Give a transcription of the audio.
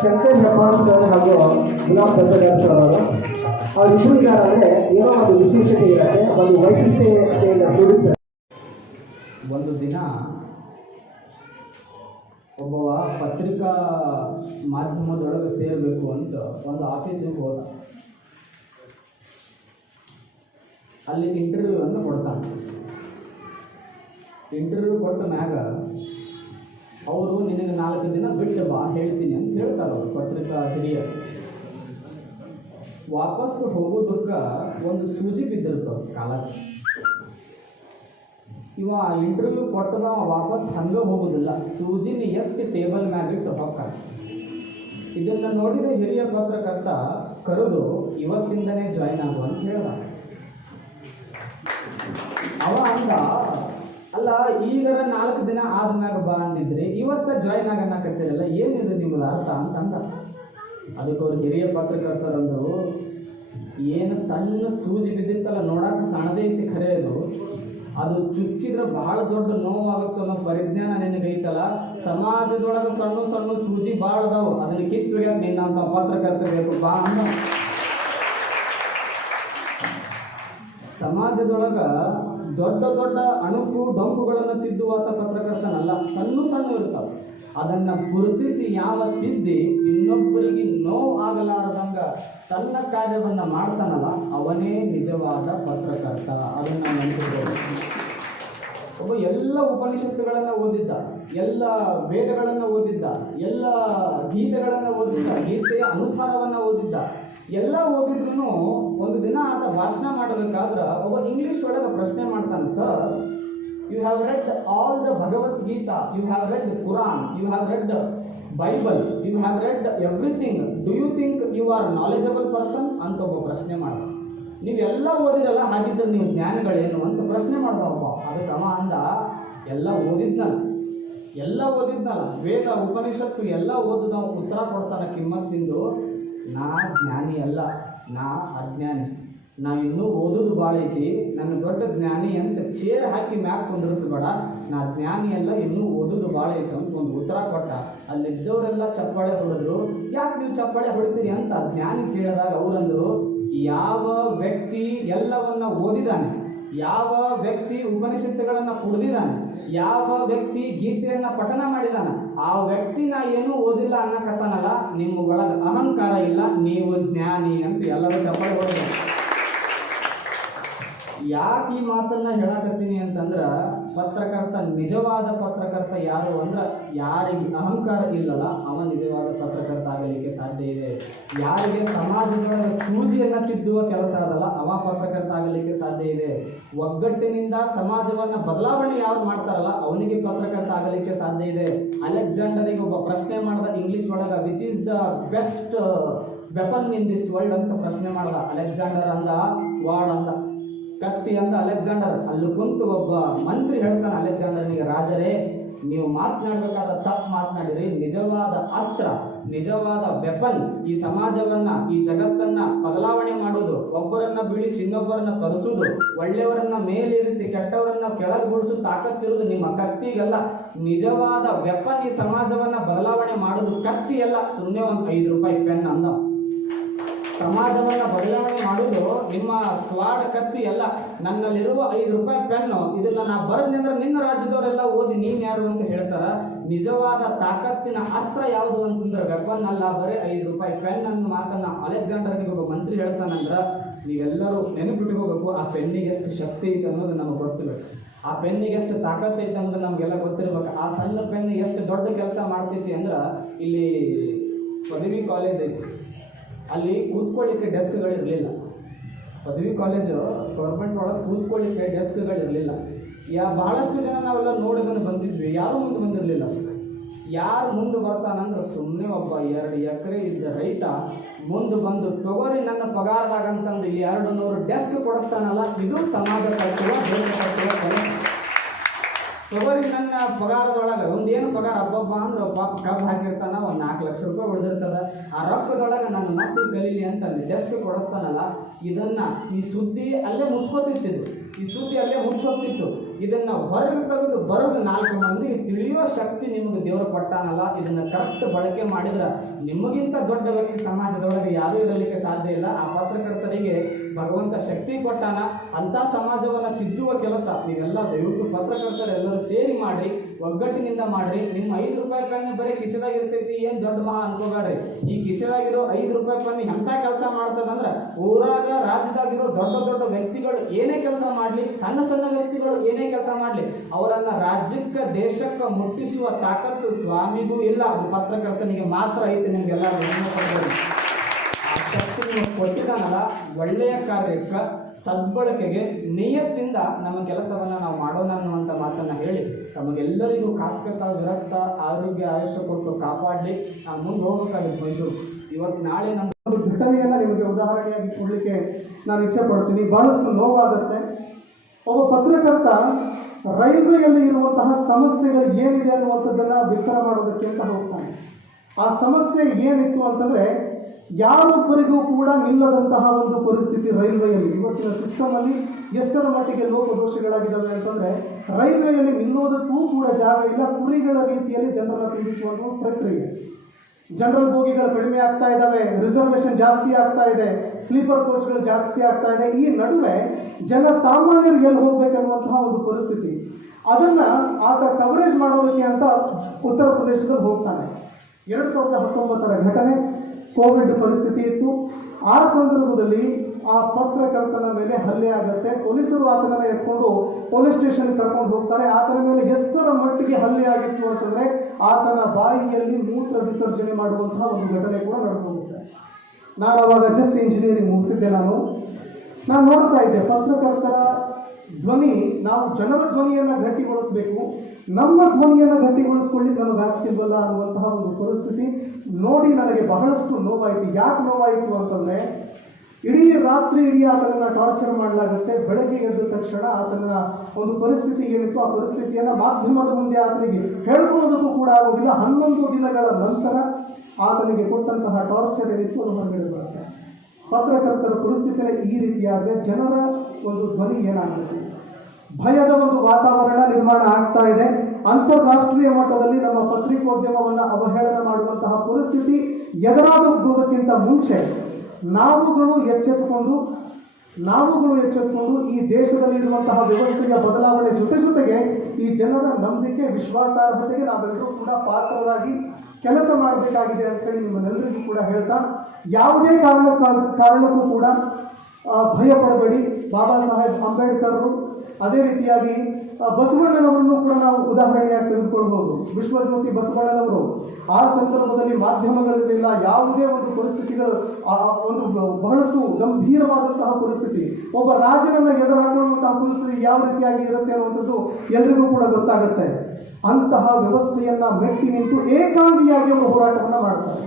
Shankar Japan sir ಹಾಗೂ ದತ್ತದಾಸ್ sir ಅವರು ಅವರಿಬ್ಬರು ಇದ್ದಾರಂದ್ರೆ ಏನೋ ಒಂದು ವಿಶೇಷತೆ ಇರುತ್ತೆ, ಒಂದು ವೈಶಿಷ್ಟ್ಯತೆಯನ್ನು ತೋರಿಸ್ತಾರೆ ಒಂದು ದಿನ ಒಬ್ಬ ಪತ್ರಿಕಾ ಮಾಧ್ಯಮದೊಳಗೆ ಸೇರಬೇಕು ಅಂತ ಒಂದು ಆಫೀಸಿಗೆ ಹೋದ. ಅಲ್ಲಿ ಇಂಟರ್ವ್ಯೂ ಅನ್ನು ಕೊಡ್ತಾನೆ. ಇಂಟರ್ವ್ಯೂ ಕೊಟ್ಟ ಮ್ಯಾಗ ಅವರು ನಿನಗೆ ನಾಲ್ಕು ದಿನ ಬಿಟ್ಟು ಬಾ, ಹೇಳ್ತೀನಿ ಅಂತ ಹೇಳ್ತಾರೆ ಅವರು, ಪತ್ರಿಕಾ ಹಿರಿಯ ವಾಪಸ್ ಹೋಗೋದಕ್ಕ ಒಂದು ಸೂಜಿ ಬಿದ್ದಿರ್ತವೆ ಕಾಲಕ್ಕೆ. ಇವ ಇಂಟರ್ವ್ಯೂ ಕೊಟ್ಟದ ವಾಪಸ್ ಹಂಗೆ ಹೋಗೋದಿಲ್ಲ. ಸೂಜಿನ ಎತ್ತಿ ಟೇಬಲ್ ಮ್ಯಾಗ ಇಟ್ಟು ಹೋಗ್ತಾನೆ. ಇದನ್ನು ನೋಡಿದ ಹಿರಿಯ ಪತ್ರಕರ್ತ, ಕರೆದು, ಇವತ್ತಿಂದನೇ ಜಾಯ್ನ್ ಆಗು ಅಂತ ಹೇಳ್ದ. ಅವ ಅಂದ ಅಲ್ಲ ಈಗ ನಾಲ್ಕು ದಿನ ಆದ್ಮ್ಯಾಗ ಬಾ ಅಂದಿದ್ರಿ, ಇವತ್ತ ಜಾಯ್ನ್ ಆಗನ್ನಕತ್ತಿರಲ್ಲ ಏನಿದೆ ನಿಮ್ಗೆ ಅರ್ಥ ಅಂತಂದ? ಅದಕ್ಕೆ ಅವ್ರು ಹಿರಿಯ ಪತ್ರಕರ್ತರಂದರು ಏನು ಸಣ್ಣ ಸೂಜಿ ಬಿದ್ದಿತ್ತಲ್ಲ ನೋಡಕ್ಕೆ ಸಣ್ಣದೇ ಐತಿ ಖರೆ ಅದು. ಅದು ಚುಚ್ಚಿದ್ರೆ ಬಹಳ ದೊಡ್ಡ ನೋವಾಗುತ್ತೆ ಅನ್ನೋ ಪರಿಜ್ಞಾನ ನಿನಗೈತಲ್ಲ ಸಮಾಜದೊಳಗೆ ಸಣ್ಣ ಸಣ್ಣ ಸೂಜಿ ಭಾಳ ಅದಾವು. ಅದನ್ನ ನಿನ್ನಂತ ಪತ್ರಕರ್ತ ಬೇಕು ಬಾ ಅನ್ನ ಸಮಾಜದೊಳಗ ದೊಡ್ಡ ದೊಡ್ಡ ಅಣುಕು ಡೊಂಕುಗಳನ್ನು ತಿದ್ದುವಾತ ಪತ್ರಕರ್ತನಲ್ಲ, ಸಣ್ಣ ಸಣ್ಣ ಇರ್ತಾವೆ. ಅದನ್ನ ಗುರುತಿಸಿ ಯಾವ ತಿದ್ದಿ ಇನ್ನೊಬ್ಬರಿಗೆ ನೋವು ಆಗಲಾರದಂಗ ತನ್ನ ಕಾರ್ಯವನ್ನ ಮಾಡ್ತಾನಲ್ಲ, ಅವನೇ ನಿಜವಾದ ಪತ್ರಕರ್ತ ಅದನ್ನ ನೆನಪಿದ್ದೇವೆ ಒಬ್ಬ ಎಲ್ಲ ಉಪನಿಷತ್ತುಗಳನ್ನು ಓದಿದ್ದ, ಎಲ್ಲ ವೇದಗಳನ್ನು ಓದಿದ್ದ, ಎಲ್ಲ ಗೀತೆಗಳನ್ನು ಓದಿದ್ದ, ಗೀತೆಯ ಅನುಸಾರವನ್ನು ಓದಿದ್ದ ಎಲ್ಲ ಓದಿದ್ರು ಒಂದು ದಿನ ಆತ ಭಾಷಣ ಮಾಡಬೇಕಾದ್ರೆ ಒಬ್ಬ ಇಂಗ್ಲೀಷ್ ಒಳಗೆ ಪ್ರಶ್ನೆ ಮಾಡ್ತಾನೆ sir you have read all the Bhagavad Gita you have read Quran you have read Bible you have read everything do you think you are knowledgeable person ಅಂತ ಒಬ್ಬ ಪ್ರಶ್ನೆ ಮಾಡ್ದ. ನೀವೆಲ್ಲ ಓದಿರಲ್ಲ, ಹಾಗಿದ್ರೆ ನೀವು ಜ್ಞಾನಗಳೇನು? ಅಂತ ಪ್ರಶ್ನೆ ಮಾಡ್ತಾವಪ್ಪ ಅದಕ್ಕೆ ಅವ ಅಂದ, ಎಲ್ಲ ಓದಿದ್ನಲ್ಲ ಎಲ್ಲ ಓದಿದ್ನಲ್ಲ, ವೇದ, ಉಪನಿಷತ್ತು ಎಲ್ಲ ಓದಿದ ಉತ್ತರ ಕೊಡ್ತಾನ ಕಿಮ್ಮತ್ತಿಂದು. ನಾ ಜ್ಞಾನಿ ಅಲ್ಲ, ನಾ ಅಜ್ಞಾನಿ. ನಾ ಇನ್ನೂ ಓದೋದು ಭಾಳ ಐತಿ, ನನ್ನ ದೊಡ್ಡ ಜ್ಞಾನಿ ಅಂತ ಚೇರ್ ಹಾಕಿ ಮ್ಯಾಕ್ ಕುಂದ್ರಿಸ್ಬೇಡ. ನಾ ಜ್ಞಾನಿ ಅಲ್ಲ, ಇನ್ನೂ ಓದೋದು ಭಾಳ ಐತೆ ಅಂತ ಒಂದು ಉತ್ತರ ಕೊಟ್ಟ. ಅಲ್ಲಿದ್ದವರೆಲ್ಲ ಚಪ್ಪಾಳೆ ಹೊಡೆದ್ರು. ಯಾಕೆ ನೀವು ಚಪ್ಪಾಳೆ ಹೊಡಿತೀರಿ ಅಂತ ಜ್ಞಾನಿ ಕೇಳಿದಾಗ ಅವರಂದರು, ಯಾವ ವ್ಯಕ್ತಿ ಎಲ್ಲವನ್ನ ಓದಿದಾನೆ? ಯಾವ ವ್ಯಕ್ತಿ ಉಪನಿಷತ್ತುಗಳನ್ನು ಕುಡಿದಿದ್ದಾನೆ ಯಾವ ವ್ಯಕ್ತಿ ಗೀತೆಯನ್ನು ಪಠನ ಮಾಡಿದಾನೆ, ಆ ವ್ಯಕ್ತಿ ನಾ ಏನೂ ಓದಿಲ್ಲ ಅನ್ನಕತ್ತಾನಲ್ಲ, ನಿಮ್ಮ ಒಳಗೆ ಅಹಂಕಾರ ಇಲ್ಲ, ನೀವು ಜ್ಞಾನಿ ಅಂತ ಎಲ್ಲರೂ ಚಪ್ಪಾಳೆ ಹೊಡೆದ್ರು ಯಾಕೆ ಈ ಮಾತನ್ನ ಹೇಳಕತ್ತೀನಿ ಅಂತಂದ್ರೆ ಪತ್ರಕರ್ತ, ನಿಜವಾದ ಪತ್ರಕರ್ತ ಯಾರು ಅಂದ್ರ ಯಾರಿಗೆ ಅಹಂಕಾರ ಇಲ್ಲಲ್ಲ ಅವ ನಿಜವಾದ ಪತ್ರಕರ್ತ ಆಗಲಿಕ್ಕೆ ಸಾಧ್ಯ ಇದೆ. ಯಾರಿಗೆ ಸಮಾಜದ ಸೂಜಿಯನ್ನ ತಿದ್ದುವ ಕೆಲಸ ಅದಲ್ಲ, ಅವ ಪತ್ರಕರ್ತ ಆಗಲಿಕ್ಕೆ ಸಾಧ್ಯ ಇದೆ. ಒಗ್ಗಟ್ಟಿನಿಂದ ಸಮಾಜವನ್ನ ಬದಲಾವಣೆ ಯಾರು ಮಾಡ್ತಾರಲ್ಲ, ಅವನಿಗೆ ಪತ್ರಕರ್ತ ಆಗಲಿಕ್ಕೆ ಸಾಧ್ಯ ಇದೆ. ಅಲೆಕ್ಸಾಂಡರಿಗೆ ಒಬ್ಬ ಪ್ರಶ್ನೆ ಮಾಡಿದ ಇಂಗ್ಲಿಷ್ ಒಳಗ which is the best weapon in this world ಅಂತ ಪ್ರಶ್ನೆ ಮಾಡ್ದ ಅಲೆಕ್ಸಾಂಡರ್ ಅಂದ ಸ್ವಾಡ್ ಅಂದ. ಕತ್ತಿ ಅಂದ ಅಲೆಕ್ಸಾಂಡರ್. ಅಲ್ಲಿ ಕುಂತು ಒಬ್ಬ ಮಂತ್ರಿ ಹೇಳ್ತಾನೆ ಅಲೆಕ್ಸಾಂಡರ್ನಿಗೆ, ರಾಜರೇ ನೀವು ಮಾತನಾಡಬೇಕಾದ ತಪ್ಪು ಮಾತನಾಡಿದರೆ ನಿಜವಾದ ಅಸ್ತ್ರ, ನಿಜವಾದ ವೆಪನ್ ಈ ಸಮಾಜವನ್ನ, ಈ ಜಗತ್ತನ್ನ ಬದಲಾವಣೆ ಮಾಡುವುದು. ಒಬ್ಬರನ್ನ ಬೀಳಿಸಿ ಇನ್ನೊಬ್ಬರನ್ನ ತರಿಸುವುದು. ಒಳ್ಳೆಯವರನ್ನ ಮೇಲೇರಿಸಿ ಕೆಟ್ಟವರನ್ನ ಕೆಳಗುಡಿಸು ತಾಕತ್ತಿರುವುದು ನಿಮ್ಮ ಕತ್ತಿಗಲ್ಲ. ನಿಜವಾದ ವೆಪನ್ ಈ ಸಮಾಜವನ್ನ ಬದಲಾವಣೆ ಮಾಡುವುದು ಕತ್ತಿ ಅಲ್ಲ ಸುಮ್ಮನೆ ಒಂದು ಐದು ರೂಪಾಯಿ ಪೆನ್ ಅಂದ. ಸಮಾಜವನ್ನ ಬದಲಾವಣೆ ಸ್ವಾಡ ಕತ್ತಿ ಎಲ್ಲ ನನ್ನಲ್ಲಿರುವ ಐದು ರೂಪಾಯಿ ಪೆನ್ನು, ಇದನ್ನ ನಾ ಬರದ್ನಂದ್ರೆ ನಿನ್ನ ರಾಜ್ಯದವರೆಲ್ಲ ಓದಿ ನೀನ್ ಯಾರು ಅಂತ ಹೇಳ್ತಾರ. ನಿಜವಾದ ತಾಕತ್ತಿನ ಅಸ್ತ್ರ ಯಾವುದು ಅಂತಂದ್ರೆ ವೆಪನ್ ಅಲ್ಲ, ಬರೀ ಐದು ರೂಪಾಯಿ ಪೆನ್ ಅನ್ನೋ ಮಾತನ್ನ ಅಲೆಕ್ಸಾಂಡರ್ಗೆ ಒಬ್ಬ ಮಂತ್ರಿ ಹೇಳ್ತಾನಂದ್ರ ನೀವೆಲ್ಲರೂ ನೆನಪಿಟ್ಕೋಬೇಕು, ಆ ಪೆನ್ನಿಗೆ ಎಷ್ಟು ಶಕ್ತಿ ಐತೆ ಅನ್ನೋದು ನಮಗೆ ಗೊತ್ತಿರಬೇಕು. ಆ ಪೆನ್ನಿಗೆ ಎಷ್ಟು ತಾಕತ್ತು ಐತೆ ಅನ್ನೋದು ನಮಗೆಲ್ಲ ಗೊತ್ತಿರ್ಬೇಕು. ಆ ಸಣ್ಣ ಪೆನ್ ಎಷ್ಟು ದೊಡ್ಡ ಕೆಲಸ ಮಾಡ್ತೈತಿ ಅಂದ್ರೆ ಇಲ್ಲಿ ಪದವಿ ಕಾಲೇಜ್ ಐತಿ. ಅಲ್ಲಿ ಕೂತ್ಕೊಳ್ಳಿಕ್ಕೆ ಡೆಸ್ಕ್ಗಳಿರಲಿಲ್ಲ ಪದವಿ ಕಾಲೇಜು ಗೌರ್ಮೆಂಟ್ ಒಳಗೆ ಕೂತ್ಕೊಳ್ಳಿಕ್ಕೆ ಡೆಸ್ಕ್ಗಳಿರಲಿಲ್ಲ. ಯಾ ಭಾಳಷ್ಟು ಜನ ನಾವೆಲ್ಲ ನೋಡಿ ಬಂದು ಬಂದಿದ್ವಿ. ಯಾರೂ ಮುಂದೆ ಬಂದಿರಲಿಲ್ಲ? ಯಾರು ಮುಂದೆ ಬರ್ತಾನಂದ್ರೆ ಸುಮ್ಮನೆ ಒಬ್ಬ ಎರಡು ಎಕರೆ ಇದ್ದ ರೈತ ಮುಂದೆ ಬಂದು ತಗೋರಿ ನನ್ನ ಪಗಾರದಾಗಂತಂದು ಎರಡು ನೂರು ಡೆಸ್ಕ್ ಕೊಡಿಸ್ತಾನಲ್ಲ, ಇದು ಸಮಾಜ ಕಟ್ಟುವ, ದೇಶ ಕಟ್ಟುವ ತಗೋರಿ ನನ್ನ ಪಗಾರದೊಳಗೆ, ಒಂದೇನು ಪಗಾರ ಹಬ್ಬಬ್ಬ ಅಂದ್ರೆ ಪಾಪ ಕಬ್ಬು ಹಾಕಿರ್ತಾನ, ಒಂದು ನಾಲ್ಕು ಲಕ್ಷ ರೂಪಾಯಿ ಉಳಿದಿರ್ತದ. ಆ ರೊಕ್ಕದೊಳಗೆ ನನ್ನ ಮಕ್ಕಳು ಕಲೀಲಿ ಅಂತ ಜಸ್ಟ್ ಕೊಡಿಸ್ತಾನಲ್ಲ, ಇದನ್ನು ಈ ಸುದ್ದಿ ಅಲ್ಲೇ ಮುಚ್ಕೋತಿತ್ತಿದ್ದು ಈ ಸುದ್ದಿ ಅಲ್ಲೇ ಮುಚ್ಚೋಗ್ತಿತ್ತು ಇದನ್ನು ಹೊರಗೆ ತೆಗೆದು ಬರೋದು ನಾಲ್ಕು ಮಂದಿ ತಿಳಿಯೋ ಶಕ್ತಿ ನಿಮಗೆ ದೇವರು ಕೊಟ್ಟಾನಲ್ಲ, ಇದನ್ನು ಕರೆಕ್ಟ್ ಬಳಕೆ ಮಾಡಿದ್ರೆ ನಿಮಗಿಂತ ದೊಡ್ಡ ವ್ಯಕ್ತಿ ಸಮಾಜದೊಳಗೆ ಯಾರೂ ಇರಲಿಕ್ಕೆ ಸಾಧ್ಯ ಇಲ್ಲ. ಆ ಪತ್ರಕರ್ತರಿಗೆ ಭಗವಂತ ಶಕ್ತಿ ಕೊಟ್ಟಾನ. ಸಮಾಜವನ್ನು ಸಮಾಜವನ್ನ ತಿದ್ದುವ ಕೆಲಸ. ನೀವೆಲ್ಲ ದಯವಿಟ್ಟು ಪತ್ರಕರ್ತರು ಎಲ್ಲರೂ ಸೇರಿ ಮಾಡಿ, ಒಗ್ಗಟ್ಟಿನಿಂದ ಮಾಡ್ರಿ ನಿಮ್ಮ ಐದು ರೂಪಾಯಿ ಪೆನ್ ಬರೀ ಕಿಸೆದಾಗ ಇರ್ತೈತಿ ಏನು ದೊಡ್ಡ ಮಹಾ ಅನ್ಕೋಬೇಡ್ರಿ ಈ ಕಿಸೆದಾಗಿರೋ ಐದು ರೂಪಾಯಿ ಪೆನ್ ಎಂತ ಕೆಲಸ ಮಾಡ್ತದಂದ್ರೆ, ಊರಾಗ ರಾಜ್ಯದಾಗಿರೋ ದೊಡ್ಡ ದೊಡ್ಡ ವ್ಯಕ್ತಿಗಳು ಏನೇ ಕೆಲಸ ಮಾಡ್ಲಿ, ಸಣ್ಣ ಸಣ್ಣ ವ್ಯಕ್ತಿಗಳು ಏನೇ ಕೆಲಸ ಮಾಡ್ಲಿ, ಅವರನ್ನ ರಾಜ್ಯಕ್ಕೆ, ದೇಶಕ್ಕೆ ಮುಟ್ಟಿಸುವ ತಾಕತ್ತು ಸ್ವಾಮಿಗೂ ಇಲ್ಲ. ಅದು ಪತ್ರಕರ್ತನಿಗೆ ಮಾತ್ರ ಐತೆ ನಿಮ್ಗೆಲ್ಲ ಕೊಟ್ಟಿದ್ದಾನಲ್ಲ, ಒಳ್ಳೆಯ ಕಾರ್ಯಕ್ಕೆ ಸದ್ಬಳಕೆಗೆ ನಿಯತ್ತಿಂದ ನಮ್ಮ ಕೆಲಸವನ್ನು ನಾವು ಮಾಡೋಣ ಅನ್ನುವಂಥ ಮಾತನ್ನ ಹೇಳಿ, ತಮಗೆಲ್ಲರಿಗೂ ಕಾಸ್ಕತ, ವಿರಕ್ತ, ಆರೋಗ್ಯ ಆಯುಷ್ಯ ಕೊಟ್ಟು ಕಾಪಾಡಲಿ. ನಾವು ಮುಂದೆ ಹೋಗ್ಬೇಕಾಗಿತ್ತು ಮೈಸೂರು? ಇವತ್ತು ನಾಳೆ ನಮ್ಮ ಒಂದು ಘಟನೆಯನ್ನ ನಿಮಗೆ ಉದಾಹರಣೆಯಾಗಿ ಕೊಡಲಿಕ್ಕೆ ನಾನು ಇಚ್ಛೆ ಪಡ್ತೀನಿ. ಬಹಳಷ್ಟು ನೋವಾಗುತ್ತೆ. ಒಬ್ಬ ಪತ್ರಕರ್ತ ರೈಲ್ವೆಯಲ್ಲಿ ಇರುವಂತಹ ಸಮಸ್ಯೆಗಳು ಏನಿದೆ ಅನ್ನುವಂಥದ್ದನ್ನು ಬಿತ್ತರ ಮಾಡೋದಕ್ಕೆ ಅಂತ ಹೋಗ್ತಾನೆ. ಆ ಸಮಸ್ಯೆ ಏನಿತ್ತು ಅಂತಂದ್ರೆ ಯಾರೊಬ್ಬರಿಗೂ ಕೂಡ ನಿಲ್ಲದಂತಹ ಒಂದು ಪರಿಸ್ಥಿತಿ ರೈಲ್ವೆಯಲ್ಲಿ. ಇವತ್ತಿನ ಸಿಸ್ಟಮ್ ಅಲ್ಲಿ ಎಷ್ಟರ ಮಟ್ಟಿಗೆ ಲೋಪದೋಷಗಳಾಗಿದ್ದಾವೆ ಅಂತಂದ್ರೆ, ರೈಲ್ವೆಯಲ್ಲಿ ನಿಲ್ಲೋದಕ್ಕೂ ಕೂಡ ಜಾಗ ಇಲ್ಲ, ಕುರಿಗಳ ರೀತಿಯಲ್ಲಿ ಜನರನ್ನು ತಿಳಿಸುವಂಥ ಪ್ರಕ್ರಿಯೆ. ಜನರಲ್ ಬೋಗಿಗಳು ಕಡಿಮೆ ಆಗ್ತಾ ಇದ್ದಾವೆ ರಿಸರ್ವೇಶನ್ ಜಾಸ್ತಿ ಆಗ್ತಾ ಇದೆ ಸ್ಲೀಪರ್ ಕೋಚ್ಗಳು ಜಾಸ್ತಿ ಆಗ್ತಾ ಇದೆ. ಈ ನಡುವೆ ಜನ ಸಾಮಾನ್ಯರು ಎಲ್ಲಿ ಹೋಗ್ಬೇಕನ್ನುವಂತಹ ಒಂದು ಪರಿಸ್ಥಿತಿ. ಅದನ್ನ ಆತ ಕವರೇಜ್ ಮಾಡೋದಕ್ಕೆ ಅಂತ ಉತ್ತರ ಪ್ರದೇಶದಲ್ಲಿ ಹೋಗ್ತಾನೆ. ಎರಡು ಸಾವಿರದ ಹತ್ತೊಂಬತ್ತರ ಘಟನೆ ಕೋವಿಡ್ ಪರಿಸ್ಥಿತಿ ಇತ್ತು. ಆ ಸಂದರ್ಭದಲ್ಲಿ ಆ ಪತ್ರಕರ್ತನ ಮೇಲೆ ಹಲ್ಲೆ ಆಗುತ್ತೆ. ಪೊಲೀಸರು ಆತನನ್ನು ಎತ್ಕೊಂಡು ಪೊಲೀಸ್ ಸ್ಟೇಷನ್ ಕರ್ಕೊಂಡು ಹೋಗ್ತಾರೆ. ಆತನ ಮೇಲೆ ಎಷ್ಟರ ಮಟ್ಟಿಗೆ ಹಲ್ಲೆ ಆಗಿತ್ತು ಅಂತಂದ್ರೆ ಆತನ ಬಾಯಿಯಲ್ಲಿ ಮೂತ್ರ ವಿಸರ್ಜನೆ ಮಾಡುವಂತಹ ಒಂದು ಘಟನೆ ಕೂಡ ನಡೆದೋಗುತ್ತೆ ನಾನು ಅವಾಗ ಜಸ್ಟ್ ಇಂಜಿನಿಯರಿಂಗ್ ಮುಗಿಸಿದ್ದೆ ನಾನು. ನಾನು ನೋಡ್ತಾ ಇದ್ದೆ. ಪತ್ರಕರ್ತರ ಧ್ವನಿ, ನಾವು ಜನರ ಧ್ವನಿಯನ್ನು ಗಟ್ಟಿಗೊಳಿಸಬೇಕು. ನಮ್ಮ ಧ್ವನಿಯನ್ನು ಗಟ್ಟಿಗೊಳಿಸ್ಕೊಳ್ಳಿಕ್ಕೆ ನಮಗೆ ಆಗ್ತಿಲ್ವಲ್ಲ ಅನ್ನುವಂತಹ ಒಂದು ಪರಿಸ್ಥಿತಿ. ನೋಡಿ, ನನಗೆ ಬಹಳಷ್ಟು ನೋವಾಯಿತು. ಯಾಕೆ ನೋವಾಯಿತು ಅಂತಂದರೆ, ಇಡೀ ರಾತ್ರಿ ಇಡೀ ಆತನನ್ನ ಟಾರ್ಚರ್ ಮಾಡಲಾಗುತ್ತೆ. ಬೆಳಗ್ಗೆ ಎದ್ದ ತಕ್ಷಣ ಆತನ ಒಂದು ಪರಿಸ್ಥಿತಿ ಏನಿತ್ತು? ಆ ಪರಿಸ್ಥಿತಿಯನ್ನು ಮಾಧ್ಯಮದ ಮುಂದೆ ಆತನಿಗೆ ಹೇಳ್ಕೊಳ್ಳೋದಕ್ಕೂ ಕೂಡ ಆಗೋದಿಲ್ಲ. ಹನ್ನೊಂದು ದಿನಗಳ ನಂತರ ಆತನಿಗೆ ಕೊಟ್ಟಂತಹ ಟಾರ್ಚರ್ ಏನಿತ್ತು ಅದು ಹೊರಗಡೆ ಬರುತ್ತೆ. ಪತ್ರಕರ್ತರ ಪರಿಸ್ಥಿತಿನೇ ಈ ರೀತಿಯಾದರೆ ಜನರ ಒಂದು ಧ್ವನಿ ಏನಾಗ್ತದೆ? ಭಯದ ಒಂದು ವಾತಾವರಣ ನಿರ್ಮಾಣ ಆಗ್ತಾ ಇದೆ. ಅಂತಾರಾಷ್ಟ್ರೀಯ ಮಟ್ಟದಲ್ಲಿ ನಮ್ಮ ಪತ್ರಿಕೋದ್ಯಮವನ್ನು ಅವಹೇಳನ ಮಾಡುವಂತಹ ಪರಿಸ್ಥಿತಿ ಎದುರಾಗುವುದಕ್ಕಿಂತ ಮುಂಚೆ ನಾವುಗಳು ಎಚ್ಚೆತ್ತುಕೊಂಡು ನಾವುಗಳು ಎಚ್ಚೆತ್ತುಕೊಂಡು ಈ ದೇಶದಲ್ಲಿ ಇರುವಂತಹ ವ್ಯವಸ್ಥೆಯ ಬದಲಾವಣೆ ಜೊತೆ ಜೊತೆಗೆ ಈ ಜನರ ನಂಬಿಕೆ, ವಿಶ್ವಾಸಾರ್ಹತೆಗೆ ನಾವೆಲ್ಲರೂ ಕೂಡ ಪಾತ್ರರಾಗಿ ಕೆಲಸ ಮಾಡಬೇಕಾಗಿದೆ ಅಂತೇಳಿ ನಿಮ್ಮನ್ನೆಲ್ಲರಿಗೂ ಕೂಡ ಹೇಳ್ತಾ, ಯಾವುದೇ ಕಾರಣ ಕಾರಣಕ್ಕೂ ಕೂಡ ಭಯಪಡಬೇಡಿ. ಭಯ ಪಡಬೇಡಿ ಬಾಬಾ ಸಾಹೇಬ್ ಅಂಬೇಡ್ಕರ್ರು ಅದೇ ರೀತಿಯಾಗಿ ಬಸವಣ್ಣನವರನ್ನು ಕೂಡ ನಾವು ಉದಾಹರಣೆಯಾಗಿ ತೆಗೆದುಕೊಳ್ಬಹುದು. ವಿಶ್ವಜ್ಯೋತಿ ಬಸವಣ್ಣನವರು ಆ ಸಂದರ್ಭದಲ್ಲಿ ಮಾಧ್ಯಮಗಳಿರಲಿಲ್ಲ ಯಾವುದೇ ಒಂದು ಪರಿಸ್ಥಿತಿಗಳು ಒಂದು ಬಹಳಷ್ಟು ಗಂಭೀರವಾದಂತಹ ಪರಿಸ್ಥಿತಿ. ಒಬ್ಬ ರಾಜನನ್ನ ಎದುರಾಗುವಂತಹ ಪರಿಸ್ಥಿತಿ ಯಾವ ರೀತಿಯಾಗಿ ಇರುತ್ತೆ ಅನ್ನುವಂಥದ್ದು ಎಲ್ರಿಗೂ ಕೂಡ ಗೊತ್ತಾಗುತ್ತೆ. ಅಂತಹ ವ್ಯವಸ್ಥೆಯನ್ನ ಮೆಟ್ಟಿ ನಿಂತು ಏಕಾಂಗಿಯಾಗಿ ಅವರು ಹೋರಾಟವನ್ನ ಮಾಡ್ತಾರೆ.